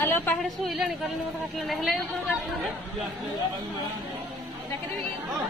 आलो पहाड़ शुइलानी गले मत काटले हेले ऊपर काटले देखि देबी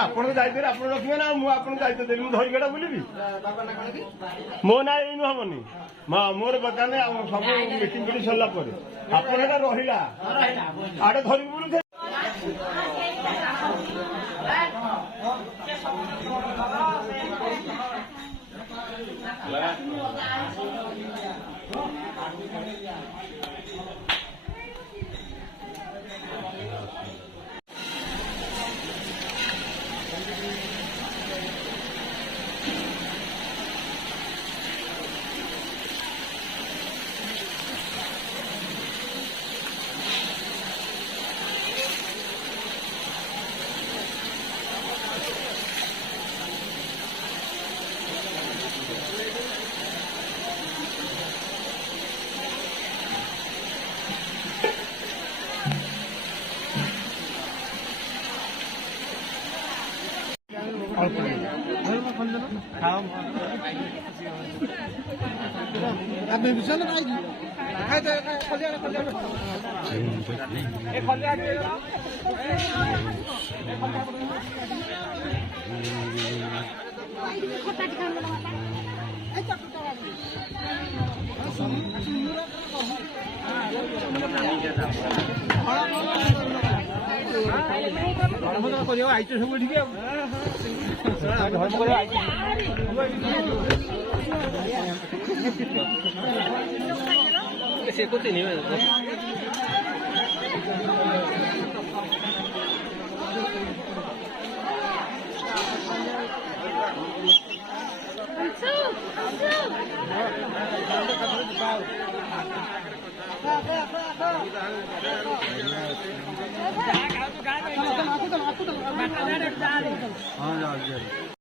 ଆପଣ ଦାୟିତ୍ୱରେ ଆପଣ ରଖିବେ ନା ମୁଁ ଆପଣଙ୍କୁ ଦାୟିତ୍ୱ ଦେବି ମୁଁ ଧରିକି ଏଟା ବୁଲିବି ମୋ ନାଁ ଏଇନୁ ହବନି ମୋର ବର୍ତ୍ତମାନ ସବୁ ମିଟିଂ ଫିଟିଂ ସରିଲା ପରେ ଆପଣ ଏଟା ରହିଲା ଆଡେ ଧରିକି ବୁଲୁଥିବେ ଆଇଛ ସବୁ ଏଠିକି ଧର୍ମ କରିବା ସେ କୋତେ ନିବେ हाँ